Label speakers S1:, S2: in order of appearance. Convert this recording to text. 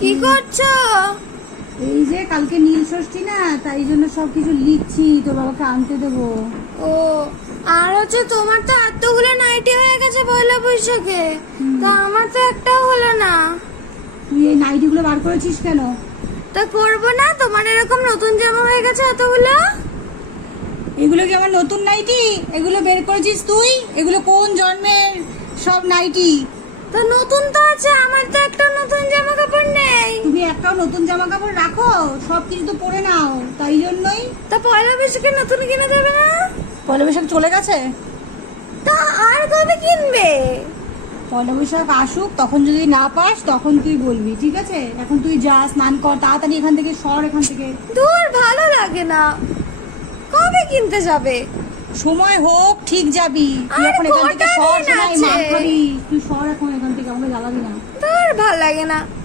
S1: কি করছ?
S2: এই যে কালকে নীল ষষ্ঠী না তাই জন্য সব কিছু লিখছি তোর বাবাকে আনতে দেবো।
S1: ও আর হচ্ছে তোমার তো এতগুলো নাইটি হয়ে গেছে পয়লা বৈশাখে। তা আমার তো একটাও হলো না।
S2: তুই এই নাইটিগুলো বার করেছিস কেন?
S1: তা করব না তোমার এরকম নতুন জামা হয়ে গেছে এতগুলো?
S2: এগুলো কি আমার নতুন নাইটি? এগুলো বের করেছিস তুই? এগুলো কোন জন্মের সব নাইটি?
S1: তা নতুন
S2: নতুন জামা কাপড় রাখো সব কিছু তো পরে নাও তাই জন্যই।
S1: তা পয়লা বৈশাখে নতুন কিনে দেবে না?
S2: পয়লা বৈশাখ চলে গেছে।
S1: তা আর কবে কিনবে?
S2: পয়লা বৈশাখ আসুক তখন যদি না পাস তখন তুই বলবি ঠিক আছে? এখন তুই যা স্নান কর তাড়াতাড়ি এখান থেকে সর এখান থেকে।
S1: দূর ভালো লাগে না। কবে কিনতে যাবে?
S2: সময় হোক ঠিক যাবি। তুই
S1: আর
S2: এখন এখান থেকে
S1: কটা
S2: সর
S1: দিন
S2: শোনাই
S1: আছে?
S2: মার খাবি। তুই সর এখন এখান থেকে আমাকে জ্বালাবি না।
S1: দূর ভালো লাগে না।